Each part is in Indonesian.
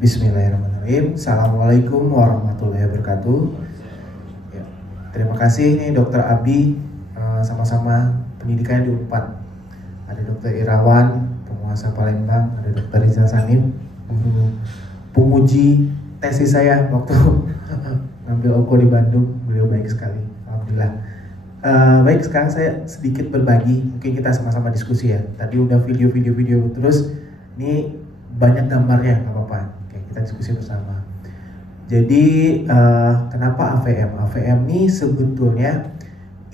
Bismillahirrahmanirrahim. Assalamualaikum warahmatullahi wabarakatuh. Ya, terima kasih nih Dokter Abi, sama-sama pendidikannya di Unpad. Ada Dokter Irawan, penguasa Palembang, ada Dokter Rizal Sanim, guru penguji tesis saya waktu ngambil OKO di Bandung. Beliau baik sekali, alhamdulillah. Baik, sekarang saya sedikit berbagi, mungkin kita sama-sama diskusi ya. Tadi udah video terus, ini banyak gambarnya, nggak apa-apa. Oke, kita diskusi bersama. Jadi kenapa AVM? AVM ini sebetulnya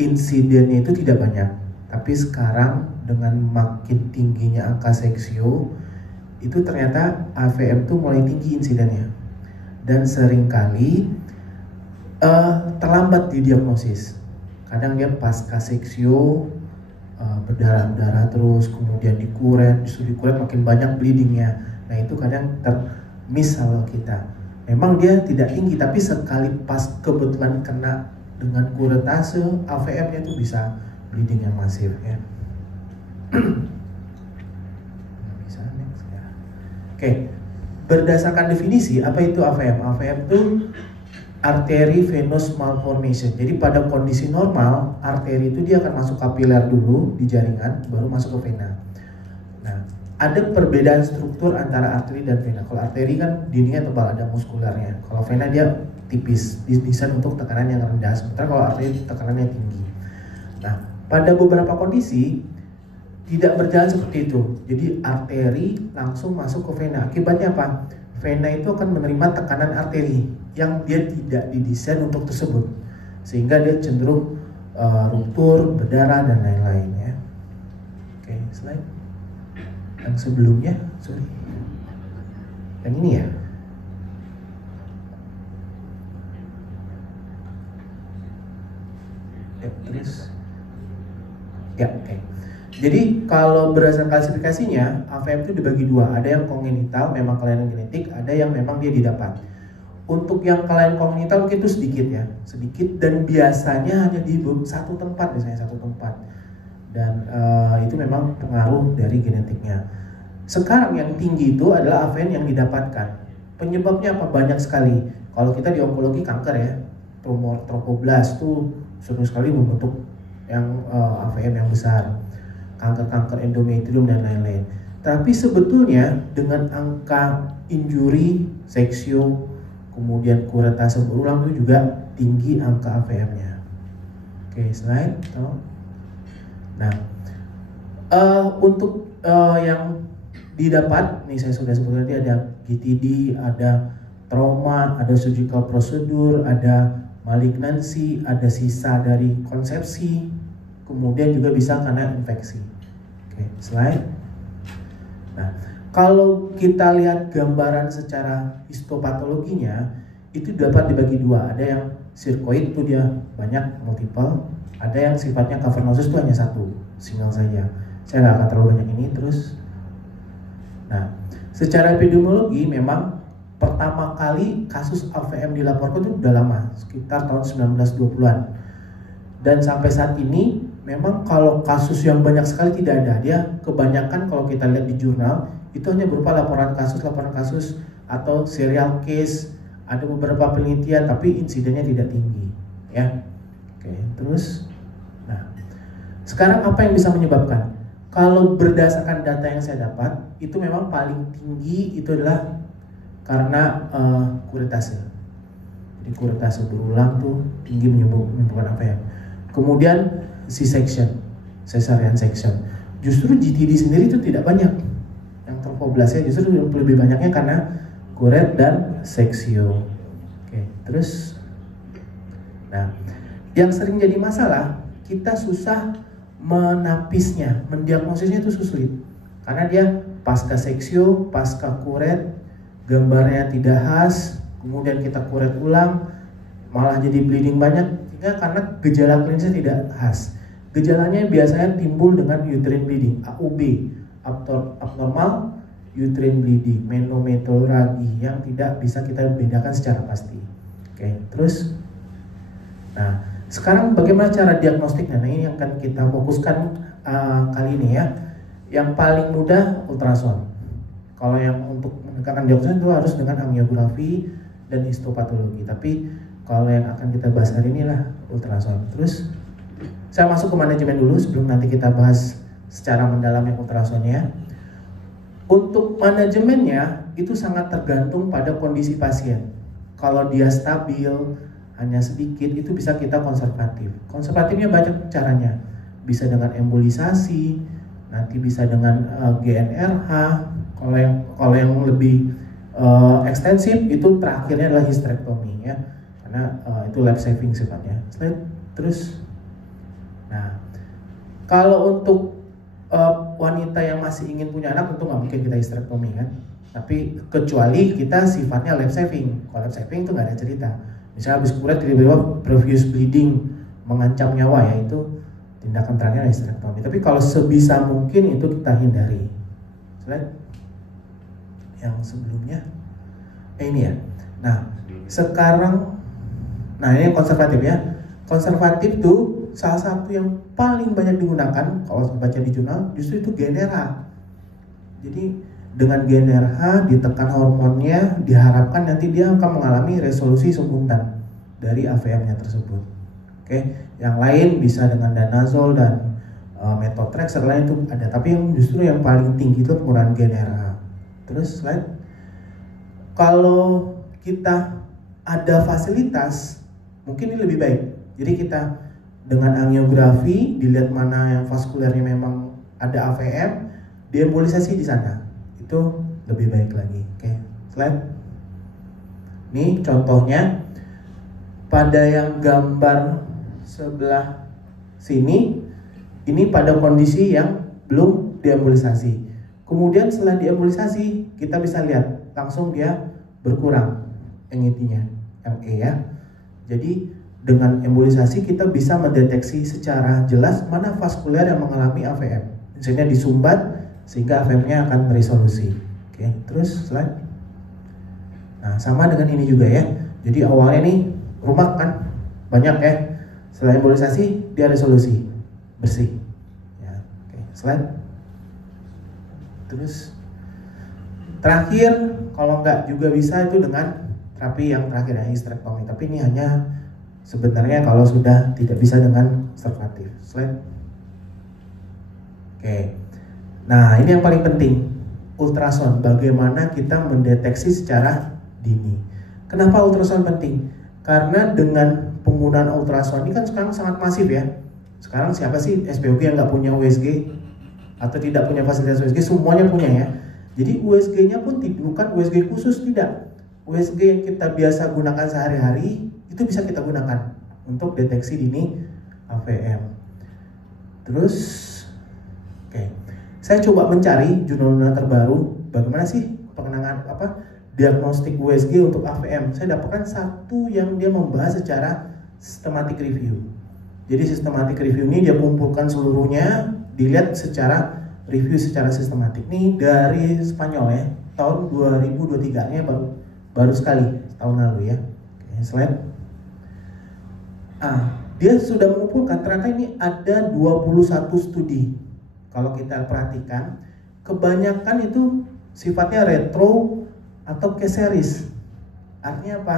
insidennya itu tidak banyak, tapi sekarang dengan makin tingginya angka seksio, itu ternyata AVM itu mulai tinggi insidennya, dan seringkali terlambat didiagnosis. Kadang dia pasca seksio berdarah-darah terus, kemudian dikuret, justru dikuret makin banyak bleedingnya. Nah itu kadang termiss sama kita. Memang dia tidak tinggi, tapi sekali pas kebetulan kena dengan kuretase, AVM-nya itu bisa bleeding yang masif ya. Bisa next ya. Oke, berdasarkan definisi apa itu AVM? AVM itu arteri venous malformation. Jadi pada kondisi normal, arteri itu dia akan masuk kapiler dulu di jaringan, baru masuk ke vena. Nah, ada perbedaan struktur antara arteri dan vena. Kalau arteri kan dindingnya tebal, ada muskularnya. Kalau vena dia tipis, didesain untuk tekanan yang rendah. Sementara kalau arteri tekanannya tinggi. Nah, pada beberapa kondisi tidak berjalan seperti itu. Jadi arteri langsung masuk ke vena. Akibatnya apa? Vena itu akan menerima tekanan arteri yang dia tidak didesain untuk tersebut, sehingga dia cenderung ruptur, berdarah dan lain-lain ya. Oke, slide yang sebelumnya, sorry, yang ini ya. Terus ya, oke. Jadi kalau berdasarkan klasifikasinya, AVM itu dibagi dua. Ada yang kongenital, memang kelainan genetik, ada yang memang dia didapat. Untuk yang kelainan kongenital itu sedikit ya, sedikit, dan biasanya hanya di satu tempat, misalnya satu tempat. Dan itu memang pengaruh dari genetiknya. Sekarang yang tinggi itu adalah AVM yang didapatkan. Penyebabnya apa? Banyak sekali. Kalau kita di onkologi kanker ya, tumor trofoblast itu sering sekali membentuk yang AVM yang besar. Kanker-kanker endometrium dan lain-lain. Tapi sebetulnya dengan angka injury, seksio, kemudian kuretase berulang itu juga tinggi angka AVM-nya. Oke, slide. Nah, untuk yang didapat, nih saya sudah sebutkan tadi ada GTD, ada trauma, ada surgical prosedur, ada malignansi, ada sisa dari konsepsi, kemudian juga bisa karena infeksi. Oke, slide. Nah, kalau kita lihat gambaran secara histopatologinya, itu dapat dibagi dua. Ada yang circoid itu dia banyak, multiple. Ada yang sifatnya cavernosus itu hanya satu, single saja. Saya nggak akan terlalu banyak ini terus. Nah, secara epidemiologi memang pertama kali kasus AVM dilaporkan itu udah lama, sekitar tahun 1920-an. Dan sampai saat ini memang kalau kasus yang banyak sekali tidak ada. Dia kebanyakan kalau kita lihat di jurnal itu hanya berupa laporan kasus atau serial case. Ada beberapa penelitian tapi insidennya tidak tinggi ya. Oke, terus nah, sekarang apa yang bisa menyebabkan? Kalau berdasarkan data yang saya dapat, itu memang paling tinggi itu adalah karena kuretase. Jadi kuretase berulang tuh tinggi menyebabkan AVM. Kemudian C-section, cesarean section. Justru GTD sendiri itu tidak banyak. Yang trofoblastnya justru lebih banyaknya karena kuret dan seksio. Oke, terus nah, yang sering jadi masalah, kita susah menapisnya, mendiagnosisnya itu sulit. Karena dia pasca seksio, pasca kuret, gambarnya tidak khas, kemudian kita kuret ulang, malah jadi bleeding banyak, karena gejala klinisnya tidak khas. Gejalanya biasanya timbul dengan uterine bleeding, AUB, abnormal uterine bleeding, menometrorrhagi, yang tidak bisa kita bedakan secara pasti. Oke, terus, nah sekarang bagaimana cara diagnostiknya? Nah ini yang akan kita fokuskan kali ini ya. Yang paling mudah ultrasound. Kalau yang untuk menegakkan diagnosis itu harus dengan angiografi dan histopatologi. Tapi kalau yang akan kita bahas hari ini lah ultrasound. Terus saya masuk ke manajemen dulu sebelum nanti kita bahas secara mendalam yang ultrasoundnya. Untuk manajemennya itu sangat tergantung pada kondisi pasien. Kalau dia stabil, hanya sedikit, itu bisa kita konservatif. Konservatifnya banyak caranya. Bisa dengan embolisasi, nanti bisa dengan GNRH. Kalau yang lebih ekstensif itu terakhirnya adalah hysterectomy ya, karena itu life saving sifatnya. Slide terus. Nah, kalau untuk wanita yang masih ingin punya anak tentu nggak mungkin kita hysterectomy kan, tapi kecuali kita sifatnya life saving. Kalau life saving itu nggak ada cerita. Misalnya habis kuret tiba-tiba previous bleeding mengancam nyawa, ya itu tindakan terakhir hysterectomy. Tapi kalau sebisa mungkin itu kita hindari. Slide yang sebelumnya ini ya. Nah sekarang, nah ini yang konservatif ya. Konservatif tuh salah satu yang paling banyak digunakan kalau baca di jurnal justru itu GnRH. Jadi dengan GnRH ditekan hormonnya, diharapkan nanti dia akan mengalami resolusi sumpuntan dari AVM-nya tersebut. Oke, yang lain bisa dengan danazol dan methotrexate lain itu ada, tapi yang justru yang paling tinggi itu penggunaan GnRH. Terus slide. Kalau kita ada fasilitas, mungkin ini lebih baik. Jadi kita dengan angiografi dilihat mana yang vaskulernya memang ada AVM, diembolisasi di sana. Itu lebih baik lagi. Oke, slide. Ini contohnya pada yang gambar sebelah sini, ini pada kondisi yang belum diembolisasi. Kemudian setelah diembolisasi kita bisa lihat langsung dia berkurang NET-nya, ME ya. Jadi dengan embolisasi kita bisa mendeteksi secara jelas mana vaskuler yang mengalami AVM. Misalnya disumbat sehingga AVM-nya akan meresolusi. Oke, terus slide. Nah, sama dengan ini juga ya. Jadi awalnya nih rumak kan banyak ya. Setelah embolisasi dia resolusi bersih. Ya, oke, slide. Terus terakhir kalau nggak juga bisa itu dengan terapi yang terakhir ya, hysterectomy. Tapi ini hanya sebenarnya kalau sudah tidak bisa dengan konservatif. Slide. Oke. Nah, ini yang paling penting. Ultrasound, bagaimana kita mendeteksi secara dini. Kenapa ultrasound penting? Karena dengan penggunaan ultrasound ini kan sekarang sangat masif ya. Sekarang siapa sih SPOG yang nggak punya USG atau tidak punya fasilitas USG? Semuanya punya ya. Jadi USG-nya pun bukan USG khusus, tidak. USG yang kita biasa gunakan sehari-hari itu bisa kita gunakan untuk deteksi dini AVM. Terus, oke, saya coba mencari jurnal-jurnal terbaru bagaimana sih pengenangan diagnostik USG untuk AVM. Saya dapatkan satu yang dia membahas secara systematic review. Jadi systematic review ini dia kumpulkan seluruhnya, dilihat secara review secara sistematik. Ini dari Spanyol ya, tahun 2023 nya baru sekali tahun lalu ya. Oke, slide. Dia sudah mengumpulkan, ternyata ini ada 21 studi. Kalau kita perhatikan, kebanyakan itu sifatnya retro atau case series. Artinya apa?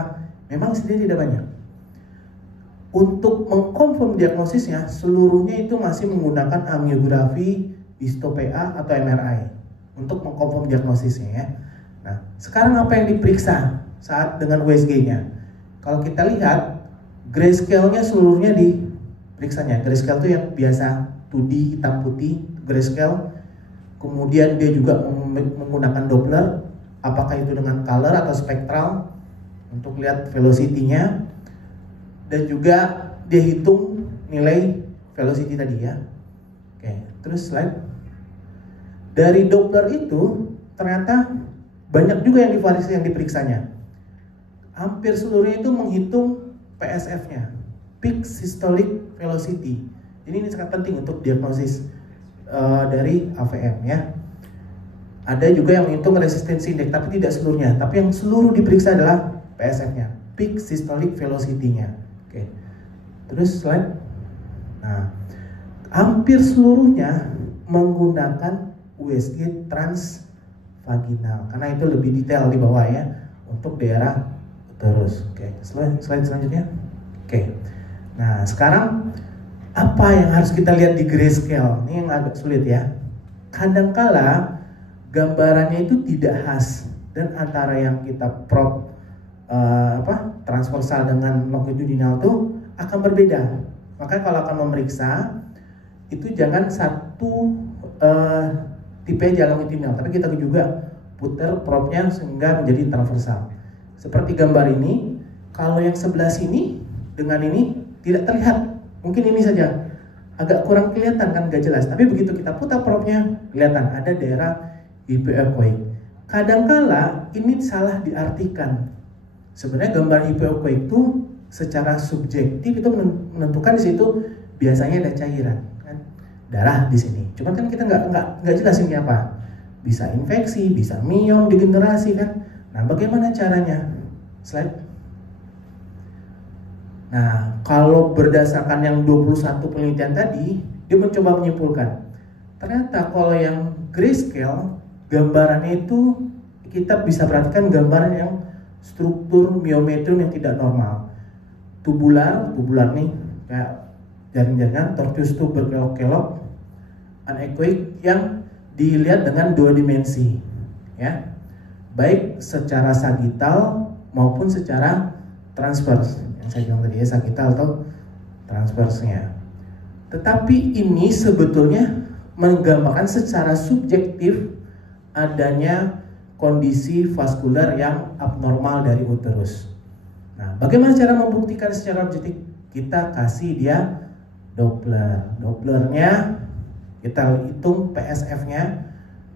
Memang sendiri tidak banyak. Untuk mengkonfirm diagnosisnya, seluruhnya itu masih menggunakan angiografi, histo-PA atau MRI untuk mengkonfirm diagnosisnya ya. Nah, sekarang apa yang diperiksa saat dengan USG-nya? Kalau kita lihat, grayscale-nya seluruhnya diperiksanya. Grayscale itu yang biasa 2D hitam putih, grayscale. Kemudian dia juga menggunakan Doppler, apakah itu dengan color atau spektral untuk lihat velocity-nya, dan juga dia hitung nilai velocity tadi ya. Oke, terus slide. Dari Doppler itu ternyata banyak juga yang diperiksanya. Hampir seluruhnya itu menghitung PSF-nya, peak systolic velocity. Jadi ini sangat penting untuk diagnosis dari AVM ya. Ada juga yang menghitung resistensi indeks, tapi tidak seluruhnya. Tapi yang seluruh diperiksa adalah PSF-nya, peak systolic velocity-nya. Oke, terus slide. Nah, hampir seluruhnya menggunakan USG transvaginal. vaginal, karena itu lebih detail di bawah ya untuk daerah uterus. Oke, slide selanjutnya. Oke, nah sekarang apa yang harus kita lihat di grayscale? Ini yang agak sulit ya. Kadangkala gambarannya itu tidak khas, dan antara yang kita prop transversal dengan longitudinal tuh akan berbeda. Maka kalau akan memeriksa itu jangan satu tipe aja longitudinal, tapi kita juga putar propnya sehingga menjadi transversal. Seperti gambar ini, kalau yang sebelah sini dengan ini tidak terlihat, mungkin ini saja agak kurang kelihatan kan, gak jelas. Tapi begitu kita putar propnya, kelihatan ada daerah hipoekoik. Kadangkala ini salah diartikan. Sebenarnya gambar hipoekoik itu secara subjektif itu menentukan di situ biasanya ada cairan, kan? Darah di sini. Cuman kan kita nggak jelas ini apa. Bisa infeksi, bisa miom, degenerasi kan. Nah, bagaimana caranya? Slide. Nah, kalau berdasarkan yang 21 penelitian tadi, dia mencoba menyimpulkan. Ternyata kalau yang grayscale, gambarannya itu kita bisa perhatikan gambaran yang struktur miometrium yang tidak normal. Tubular nih kayak jaring-jaringan, tortuous tuh berkelok-kelok, anechoic yang dilihat dengan dua dimensi, ya, baik secara sagittal maupun secara transverse. Yang saya bilang tadi ya, sagittal atau transversnya. Tetapi ini sebetulnya menggambarkan secara subjektif adanya kondisi vaskular yang abnormal dari uterus. Nah, bagaimana cara membuktikan secara objektif? Kita kasih dia Doppler. Dopplernya kita hitung PSF-nya,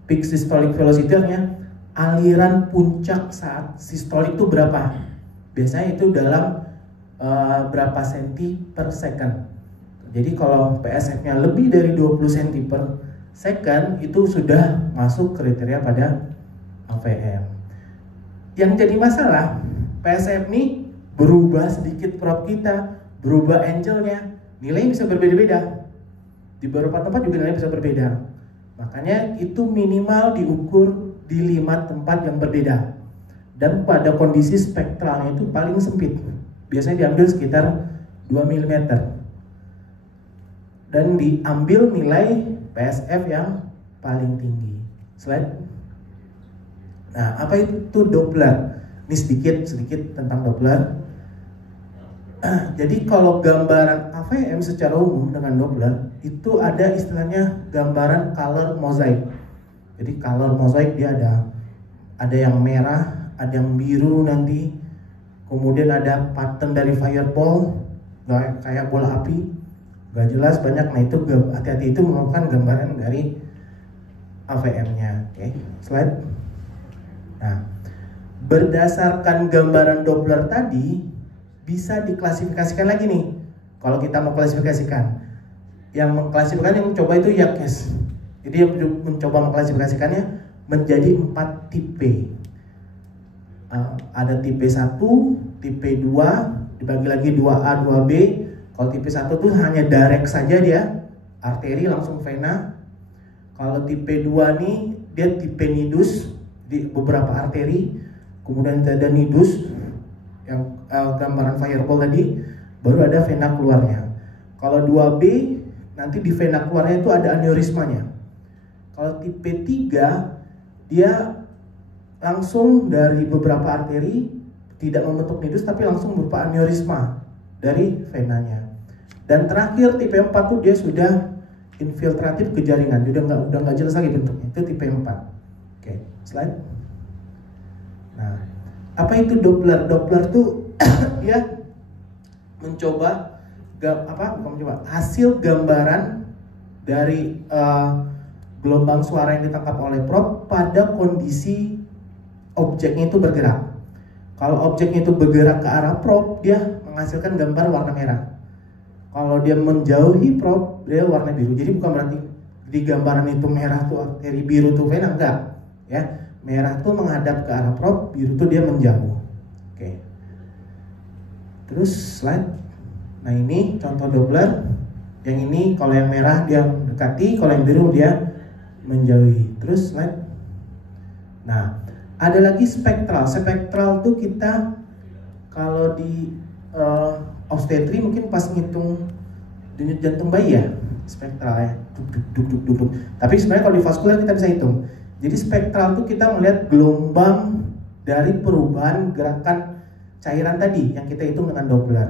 peak systolic velocity-nya, aliran puncak saat sistolik itu berapa? Biasanya itu dalam berapa senti per second. Jadi kalau PSF-nya lebih dari 20 cm per second itu sudah masuk kriteria pada AVM. Yang jadi masalah, PSF ini berubah sedikit prop kita, berubah angle-nya, nilainya bisa berbeda-beda. Di beberapa tempat juga nilainya bisa berbeda. Makanya itu minimal diukur di 5 tempat yang berbeda. Dan pada kondisi spektralnya itu paling sempit. Biasanya diambil sekitar 2 mm. Dan diambil nilai PSF yang paling tinggi. Slide. Nah, apa itu Doppler? Ini sedikit tentang Doppler. Jadi kalau gambaran AVM secara umum dengan Doppler itu ada istilahnya gambaran color mosaic. Jadi color mosaic dia ada yang merah, ada yang biru nanti, kemudian ada pattern dari fireball kayak bola api, gak jelas banyak. Nah itu hati-hati, itu merupakan gambaran dari AVM-nya. Oke, slide. Nah, berdasarkan gambaran Doppler tadi bisa diklasifikasikan lagi nih. Kalau kita mau klasifikasikan, yang mengklasifikasikan yang mencoba itu Yakes. Jadi yang mencoba mengklasifikasikannya menjadi 4 tipe. Ada tipe 1, tipe 2, dibagi lagi 2A, 2B. Kalau tipe 1 tuh hanya direct saja dia, arteri langsung vena. Kalau tipe 2 nih dia tipe nidus di beberapa arteri, kemudian ada nidus yang gambaran fireball tadi, baru ada vena keluarnya. Kalau 2B nanti di vena keluarnya itu ada aneurismanya. Kalau tipe 3 dia langsung dari beberapa arteri, tidak membentuk nidus tapi langsung berupa aneurisma dari venanya. Dan terakhir tipe 4 tuh dia sudah infiltratif ke jaringan, udah nggak jelas lagi bentuknya. Itu tipe 4. Oke, slide. Nah, apa itu Doppler? Doppler tuh dia mencoba hasil gambaran dari gelombang suara yang ditangkap oleh probe pada kondisi objeknya itu bergerak. Kalau objeknya itu bergerak ke arah probe, dia menghasilkan gambar warna merah. Kalau dia menjauhi probe, dia warna biru. Jadi bukan berarti di gambaran itu merah tuh arteri, biru tuh vena, enggak. Ya, merah tuh menghadap ke arah probe, biru tuh dia menjauh. Oke. Terus slide. Nah ini contoh Doppler. Yang ini kalau yang merah dia mendekati, kalau yang biru dia menjauhi. Terus slide. Nah, ada lagi spektral. Spektral tuh kita kalau di obstetri mungkin pas ngitung denyut jantung bayi ya, spektral ya, duk. Tapi sebenarnya kalau di vaskuler kita bisa hitung. Jadi spektral tuh kita melihat gelombang dari perubahan gerakan cairan tadi yang kita hitung dengan Doppler.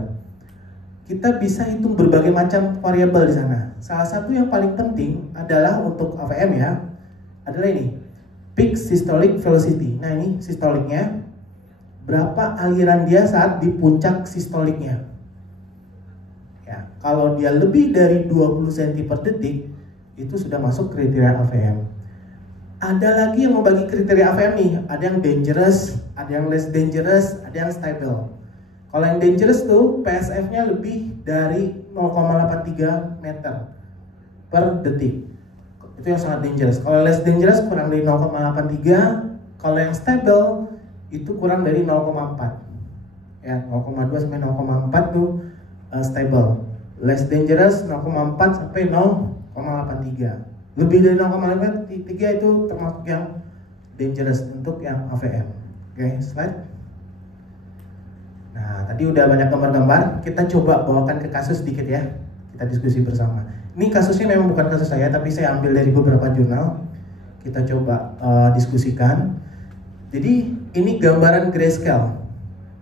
Kita bisa hitung berbagai macam variabel di sana. Salah satu yang paling penting adalah untuk AVM ya, adalah ini, peak systolic velocity. Nah ini sistoliknya, berapa aliran dia saat di puncak sistoliknya. Ya, kalau dia lebih dari 20 cm per detik, itu sudah masuk kriteria AVM. Ada lagi yang membagi kriteria AVM nih, ada yang dangerous, ada yang less dangerous, ada yang stable. Kalau yang dangerous tuh PSF-nya lebih dari 0,83 meter per detik. Itu yang sangat dangerous. Kalau less dangerous kurang dari 0,83, kalau yang stable itu kurang dari 0,4. Ya, 0,2 sampai 0,4 tuh stable. Less dangerous 0,4 sampai 0,83. Lebih dari 0,83 itu termasuk yang dangerous untuk yang AVM. Oke, slide. Nah, tadi udah banyak gambar-gambar, kita coba bawakan ke kasus sedikit ya. Kita diskusi bersama. Ini kasusnya memang bukan kasus saya, tapi saya ambil dari beberapa jurnal. Kita coba diskusikan. Jadi, ini gambaran grayscale.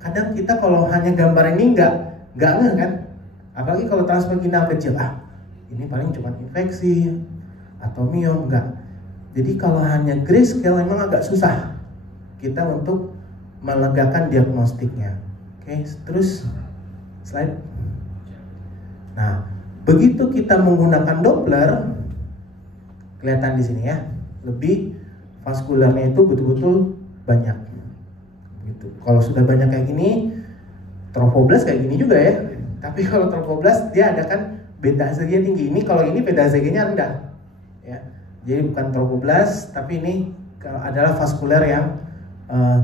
Kadang kita kalau hanya gambar ini nggak ngeh kan? Apalagi kalau transvaginal kecil, ini paling cuma infeksi atau miom, enggak. Jadi kalau hanya grayscale memang agak susah kita untuk melegakan diagnostiknya. Oke, terus slide. Nah, begitu kita menggunakan Doppler, kelihatan di sini ya, lebih vaskularnya itu betul-betul banyak. Gitu. Kalau sudah banyak kayak gini, trofoblast kayak gini juga ya. Tapi kalau trofoblast dia ada kan beta HCG tinggi. Ini kalau ini beta HCG-nya rendah. Ya. Jadi bukan trofoblast, tapi ini adalah vaskuler yang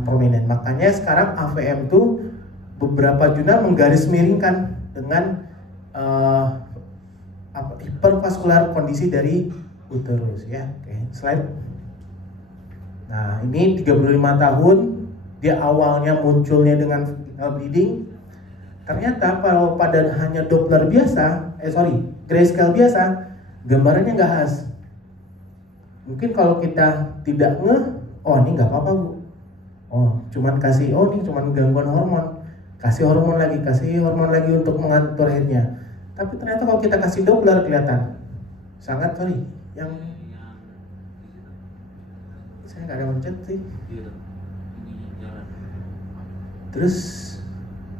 prominent. Makanya sekarang AVM tuh beberapa jurnal menggarismiringkan dengan hipervaskular kondisi dari uterus ya. Oke, slide. Nah, ini 35 tahun, dia awalnya munculnya dengan vaginal bleeding. Ternyata kalau pada hanya Doppler biasa, grayscale biasa, gambarannya nggak khas. Mungkin kalau kita tidak ngeh, ini nggak apa-apa bu. Cuman kasih, ini cuman gangguan hormon. Kasih hormon lagi untuk mengatur akhirnya. Tapi ternyata kalau kita kasih Doppler kelihatan sangat yang saya nggak ada mencet sih. Terus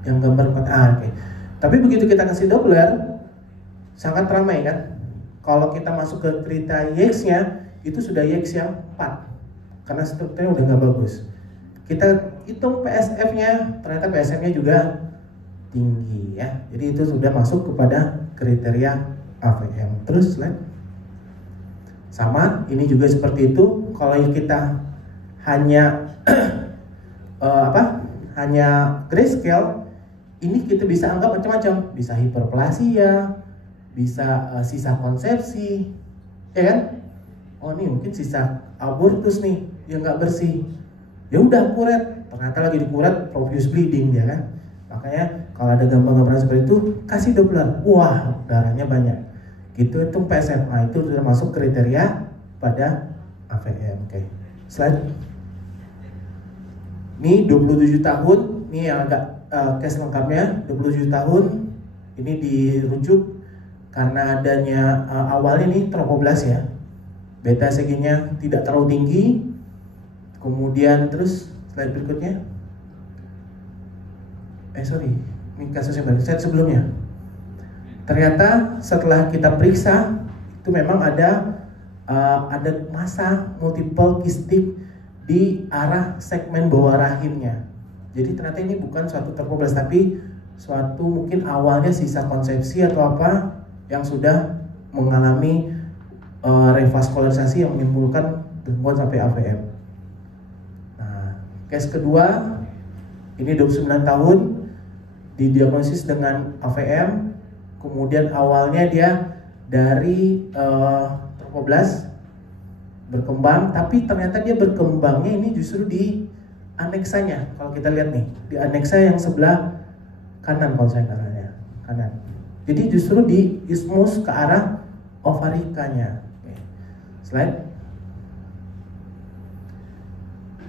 yang gambar 4 oke. Tapi begitu kita kasih Doppler sangat ramai kan. Kalau kita masuk ke kriteria Yates-nya itu sudah Yates yang 4 karena strukturnya udah nggak bagus. Kita hitung PSF-nya, ternyata PSF-nya juga tinggi ya. Jadi itu sudah masuk kepada kriteria AVM. Terus slide. Sama, ini juga seperti itu. Kalau kita hanya hanya grayscale, ini kita bisa anggap macam-macam. Bisa hiperplasia, bisa sisa konsepsi, ya kan? Ini mungkin sisa abortus nih yang nggak bersih. Ya udah kuret, ternyata lagi dikuret profuse bleeding dia kan. Makanya kalau ada gambar-gambar seperti itu kasih Doppler, wah darahnya banyak. Gitu itu PSF, itu sudah masuk kriteria pada AVM. Oke, slide. Ini 27 tahun, ini yang agak case lengkapnya 27 tahun. Ini dirujuk karena adanya awalnya nih trofoblast ya. Beta HCG-nya tidak terlalu tinggi. Kemudian terus slide berikutnya. Ini kasusnya baru. Slide sebelumnya. Ternyata setelah kita periksa itu memang ada massa multiple kistik di arah segmen bawah rahimnya. Jadi ternyata ini bukan suatu trofoblast tapi suatu mungkin awalnya sisa konsepsi atau apa yang sudah mengalami revaskularisasi yang menimbulkan gangguan sampai AVM. Case kedua, ini 29 tahun, didiagnosis dengan AVM, kemudian awalnya dia dari trofoblast, berkembang, tapi ternyata dia berkembangnya ini justru di aneksanya. Kalau kita lihat nih, di aneksa yang sebelah kanan kalau saya nggak kanan. Jadi justru di isthmus ke arah ovarikanya. Oke. Slide.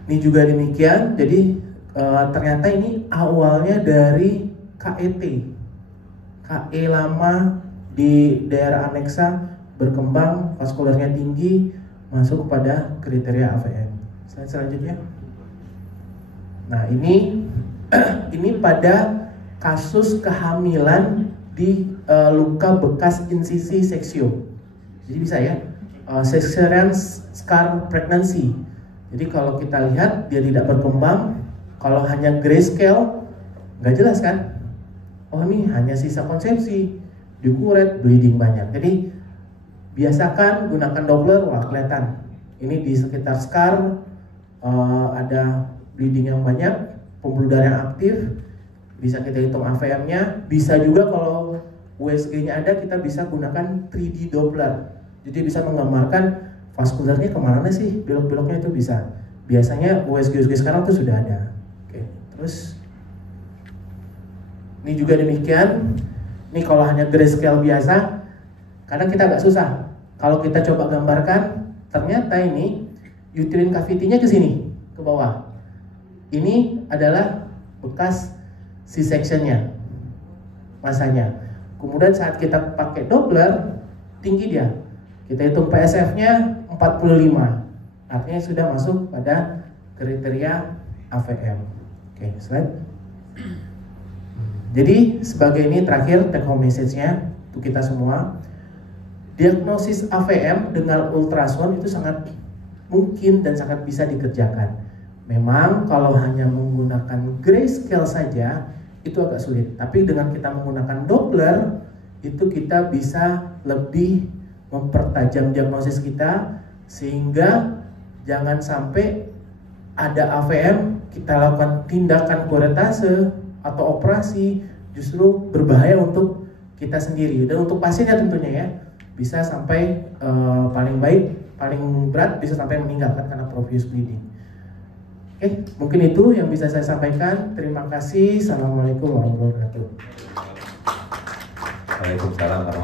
Ini juga demikian. Jadi ternyata ini awalnya dari KET, KE lama di daerah aneksa berkembang, vaskularnya tinggi, masuk kepada kriteria AVM. Slide selanjutnya. Nah ini pada kasus kehamilan di luka bekas insisi seksio. Jadi bisa ya, cesarean scar pregnancy. Jadi kalau kita lihat dia tidak berkembang, kalau hanya grayscale nggak jelas kan? Oh ini hanya sisa konsepsi, dikuret, bleeding banyak. Jadi biasakan gunakan Doppler, wah kelihatan. Ini di sekitar scar ada bleeding yang banyak, pembuluh darah yang aktif. Bisa kita hitung AVM-nya, bisa juga kalau USG-nya ada kita bisa gunakan 3D Doppler. Jadi bisa menggambarkan vaskularnya kemana sih, belok-beloknya itu bisa. Biasanya USG sekarang tuh sudah ada. Oke, terus ini juga demikian. Ini kalau hanya grayscale biasa, kadang kita agak susah. Kalau kita coba gambarkan, ternyata ini uterine cavity-nya ke sini, ke bawah. Ini adalah bekas C-section-nya, masanya. Kemudian saat kita pakai Doppler, tinggi dia. Kita hitung PSF-nya 45. Artinya sudah masuk pada kriteria AVM. Oke, slide. Jadi sebagai ini terakhir take home message-nya untuk kita semua. Diagnosis AVM dengan ultrasound itu sangat mungkin dan sangat bisa dikerjakan. Memang kalau hanya menggunakan grayscale saja itu agak sulit. Tapi dengan kita menggunakan Doppler itu kita bisa lebih mempertajam diagnosis kita, sehingga jangan sampai ada AVM kita lakukan tindakan kuretase atau operasi justru berbahaya untuk kita sendiri dan untuk pasiennya tentunya ya. Bisa sampai paling baik, paling berat bisa sampai meninggal kan karena profuse bleeding. Oke, mungkin itu yang bisa saya sampaikan. Terima kasih. Assalamualaikum warahmatullahi wabarakatuh. Waalaikumsalam.